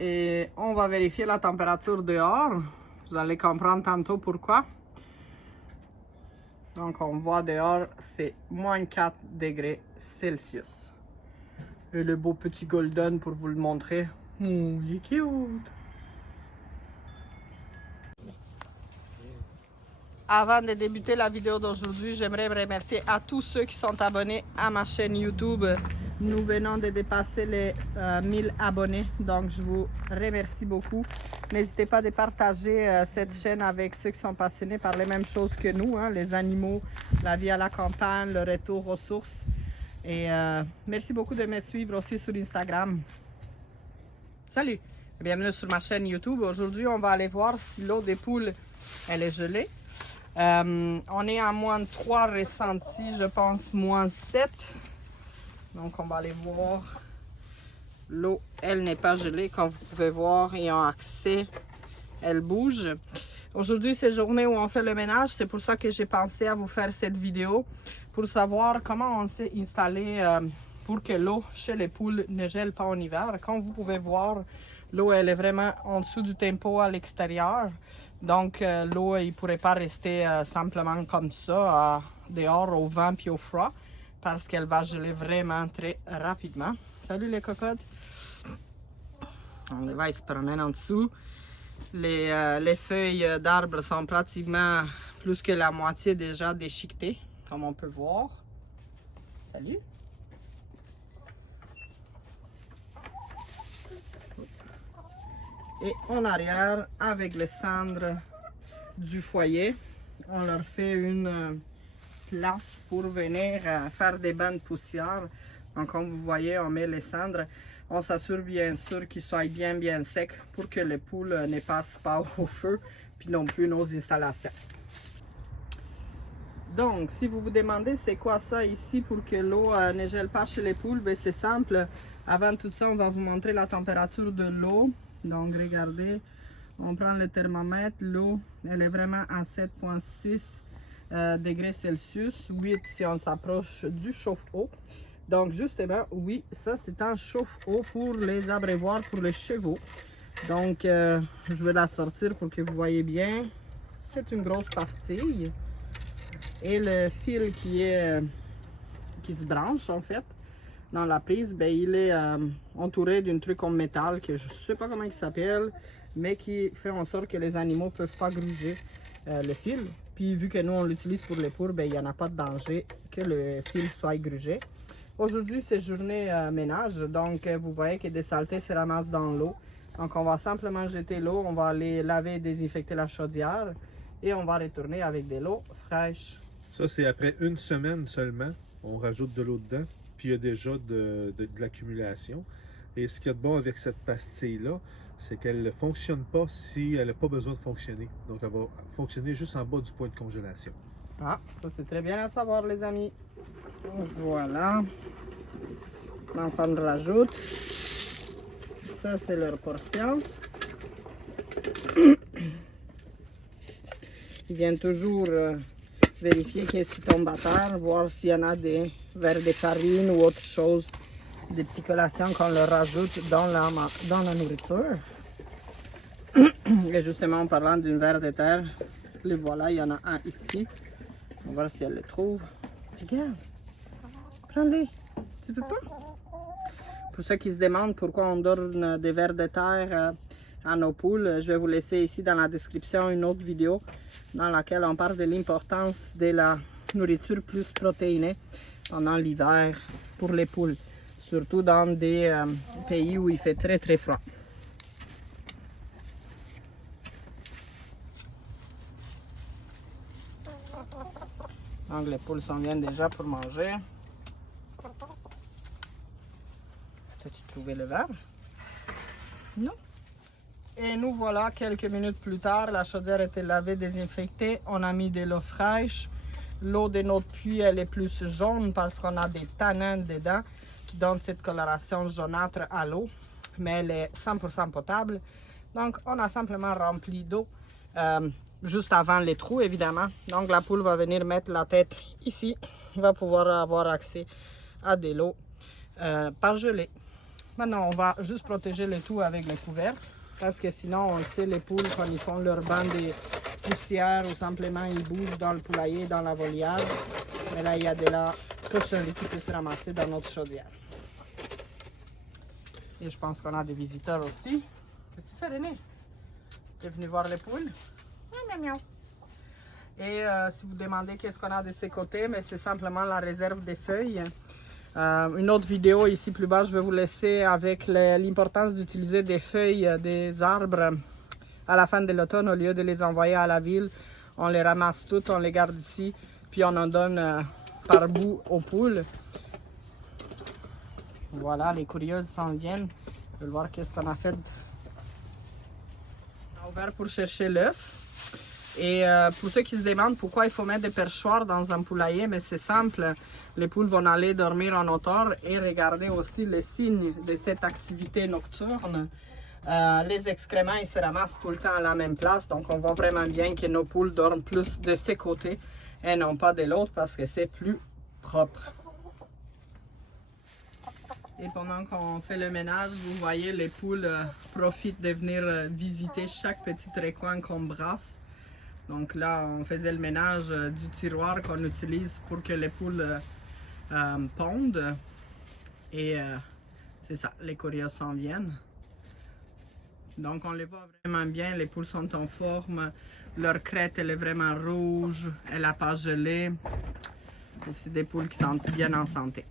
Et on va vérifier la température dehors. Vous allez comprendre tantôt pourquoi. Donc on voit dehors, c'est moins 4 degrés Celsius. Et le beau petit golden pour vous le montrer. Oh, il est cute! Avant de débuter la vidéo d'aujourd'hui, j'aimerais remercier à tous ceux qui sont abonnés à ma chaîne YouTube. Nous venons de dépasser les 1000 abonnés, donc je vous remercie beaucoup. N'hésitez pas à partager cette chaîne avec ceux qui sont passionnés par les mêmes choses que nous, hein, les animaux, la vie à la campagne, le retour aux sources. Et merci beaucoup de me suivre aussi sur Instagram. Salut! Bienvenue sur ma chaîne YouTube. Aujourd'hui, on va aller voir si l'eau des poules elle est gelée. On est à moins 3 ressenti, je pense moins 7. Donc on va aller voir. L'eau, elle n'est pas gelée. Comme vous pouvez voir, ayant accès, elle bouge. Aujourd'hui, c'est journée où on fait le ménage. C'est pour ça que j'ai pensé à vous faire cette vidéo. Pour savoir comment on s'est installé pour que l'eau chez les poules ne gèle pas en hiver. Comme vous pouvez voir, l'eau, elle est vraiment en dessous du tempo à l'extérieur. Donc, l'eau, il ne pourrait pas rester simplement comme ça, dehors, au vent puis au froid, parce qu'elle va geler vraiment très rapidement. Salut les cocottes! On les va, ils se promènent en dessous. Les feuilles d'arbres sont pratiquement plus que la moitié déjà déchiquetées, comme on peut voir. Salut! Et en arrière, avec les cendres du foyer, on leur fait une place pour venir faire des bains de poussière. Donc comme vous voyez, on met les cendres. On s'assure bien sûr qu'ils soient bien secs pour que les poules ne passent pas au feu, puis non plus nos installations. Donc, si vous vous demandez c'est quoi ça ici pour que l'eau ne gèle pas chez les poules, ben c'est simple. Avant tout ça, on va vous montrer la température de l'eau. Donc regardez, on prend le thermomètre, l'eau elle est vraiment à 7,6 degrés Celsius, 8 si on s'approche du chauffe-eau. Donc justement, oui, ça c'est un chauffe-eau pour les abreuvoirs, pour les chevaux. Donc je vais la sortir pour que vous voyez bien. C'est une grosse pastille. Et le fil qui se branche en fait dans la prise, ben, il est entouré d'un truc en métal que je ne sais pas comment il s'appelle, mais qui fait en sorte que les animaux ne peuvent pas gruger le fil. Puis vu que nous on l'utilise pour les poules, ben, il n'y en a pas de danger que le fil soit grugé. Aujourd'hui c'est journée ménage, donc vous voyez que des saletés se ramassent dans l'eau. Donc on va simplement jeter l'eau, on va aller laver et désinfecter la chaudière et on va retourner avec de l'eau fraîche. Ça c'est après une semaine seulement, on rajoute de l'eau dedans. Puis il y a déjà de l'accumulation. Et ce qu'il y a de bon avec cette pastille-là, c'est qu'elle ne fonctionne pas si elle n'a pas besoin de fonctionner. Donc elle va fonctionner juste en bas du point de congélation. Ah, ça c'est très bien à savoir les amis. Voilà. Donc on rajoute. Ça c'est leur portion. Ils viennent toujours vérifier qu'est-ce qui tombe à terre, voir s'il y en a des verres de farine ou autre chose, des petites collations qu'on leur rajoute dans la nourriture. Et justement en parlant d'une verre de terre, les voilà, il y en a un ici. On va voir si elle le trouve. Regarde, prends-les, tu veux pas? Pour ceux qui se demandent pourquoi on donne des verres de terre à nos poules, je vais vous laisser ici dans la description une autre vidéo dans laquelle on parle de l'importance de la nourriture plus protéinée pendant l'hiver pour les poules, surtout dans des pays où il fait très froid. Donc les poules s'en viennent déjà pour manger. As-tu trouvé le verre? Non. Et nous voilà quelques minutes plus tard, la chaudière était lavée, désinfectée, on a mis de l'eau fraîche. L'eau de notre puits elle est plus jaune parce qu'on a des tanins dedans qui donnent cette coloration jaunâtre à l'eau, mais elle est 100% potable. Donc on a simplement rempli d'eau juste avant les trous évidemment. Donc la poule va venir mettre la tête ici, va pouvoir avoir accès à de l'eau pas gelée. Maintenant, on va juste protéger le tout avec le couvercle. Parce que sinon, on le sait, les poules, quand ils font leur banc de poussière ou simplement ils bougent dans le poulailler, dans la volière, mais là, il y a de la cochonnerie qui peut se ramasser dans notre chaudière. Et je pense qu'on a des visiteurs aussi. Qu'est-ce que tu fais, René? Tu es venu voir les poules? Miaou, miaou. Et si vous demandez qu'est-ce qu'on a de ces côtés, mais c'est simplement la réserve des feuilles. Une autre vidéo ici plus bas, je vais vous laisser avec l'importance d'utiliser des feuilles des arbres à la fin de l'automne. Au lieu de les envoyer à la ville, on les ramasse toutes, on les garde ici, puis on en donne par bout aux poules. Voilà, les curieuses s'en viennent. Je vais voir qu'est-ce qu'on a fait. On a ouvert pour chercher l'œuf. Et pour ceux qui se demandent pourquoi il faut mettre des perchoirs dans un poulailler, mais c'est simple. Les poules vont aller dormir en hauteur et regarder aussi les signes de cette activité nocturne. Les excréments, ils se ramassent tout le temps à la même place. Donc on voit vraiment bien que nos poules dorment plus de ces côtés et non pas de l'autre parce que c'est plus propre. Et pendant qu'on fait le ménage, vous voyez, les poules profitent de venir visiter chaque petit recoin qu'on brasse. Donc là, on faisait le ménage du tiroir qu'on utilise pour que les poules pondent. Et c'est ça, les curieuses s'en viennent. Donc on les voit vraiment bien, les poules sont en forme. Leur crête, elle est vraiment rouge, elle n'a pas gelé. C'est des poules qui sont bien en santé.